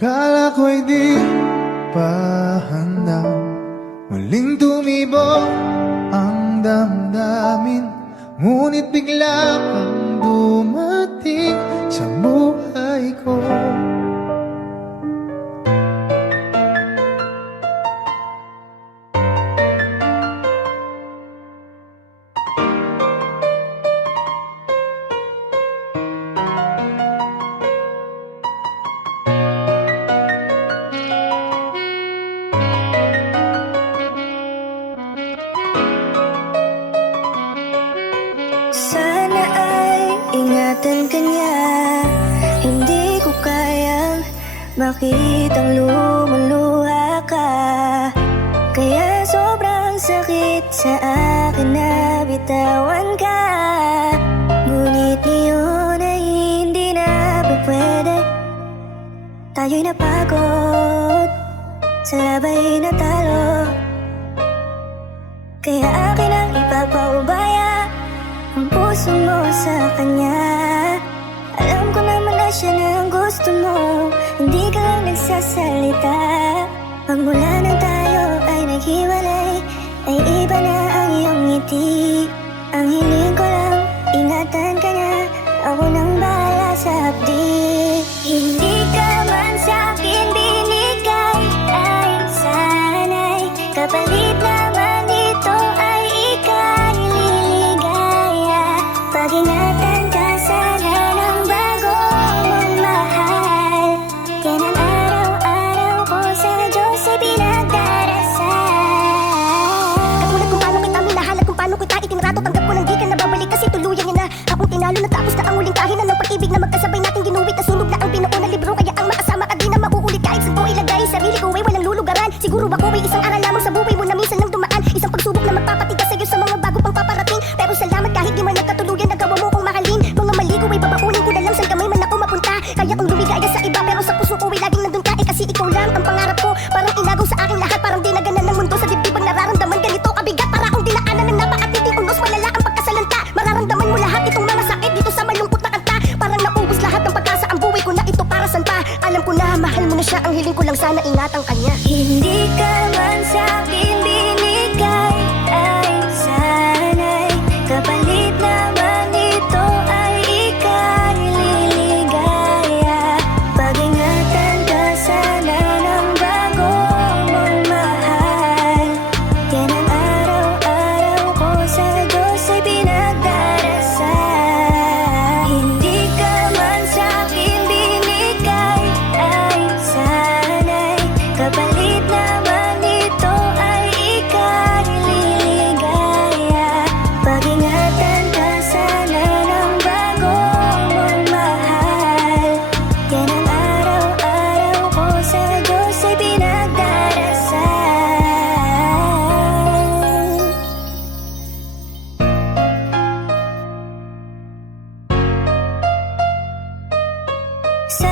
Kala ko'y di pa handa, muling tumibok ang damdamin. Ngunit bigla kang dumating sa buhay ko. Sana ay ingatan ka niya. Hindi ko kayang makitang lumuluha ka. Kaya sobrang sakit sa akin na bitawan ka. Ngunit ngayon ay hindi na pwede. Tayo'y napagod, sa labay na talo. Kaya akin ang ipapaubaya ang puso mo sa kanya. Alam ko naman na siya na ang gusto mo. Hindi ka lang nagsasalita. Pagmula nang tayo ay naghiwalay, ay iba na ang iyong ngiti. Ang hiling ko lang, ingatan ka na. Ako nang bahala sa hapdi. Hindi ka man sa'kin binigay, ay sana'y kapalit naman dito ay ika'y liligaya. Pag-ingatan ka sana ng bago mong mahal. Yan ang araw-araw ko sa Diyos ay pinagdarasal. Katulad kung paano kita minahal at kung paano kita itinrato, tanggap ko nang di ka nababalik kasi tuluyan niya na akong tinalo. Natapos na ang uling kahinan ng pag-ibig na magkasabay nating ginuwit. Nasunog na ang binuo na libro, kaya ang makasama ka di na mauulit. Kahit saan ko ilagay sarili ko ay walang lulugaran. Siguro ako ay isang aral lamang sa buhay mo na minsan lang dumaan. Isang pagsubok na magpapatigas sa'yo sa mga bago pang paparating. Pero salamat kahit di man nagkatuluyan, nagawa mo kong mahalin. Mga mali ko ay babaunin ko na lang saan kamay man ako mapunta. Kaya kong lumigaya sa iba pero sa puso ko ay laging nandun ka. Eh kasi ikaw lang ang pangarap ko. Parang inagaw sa aking lahat, parang di naganan ng mundo. Sa dibdib ang nararamdaman ganito kabigat. Para akong dinaanan ng napakatinding unos, malala ang pagkasalanta. Mararamdaman mo lahat itong mga sakit dito sa malungkot na kanta. Parang naubos lahat ng pag-asa, ang buhay ko na ito para saan pa. Alam ko na mahal mo na siya, ang hiling ko lang sana ingatan kanya. Hindi ka man sa'kin binigay, ay sana'y kapalit naman dito ay ika'y liligaya. Pag-ingatan ka sana ng bago mong mahal. Yan ang araw-araw ko sa Diyos ay pinagdarasal. Hindi ka man sa'kin binigay, ay sana'y kapalit naman dito ay ika'y liligaya. Pag-ingatan ka sana ng bago mong mahal. Yan ang araw-araw ko sa Diyos ay pinagdarasal. Sa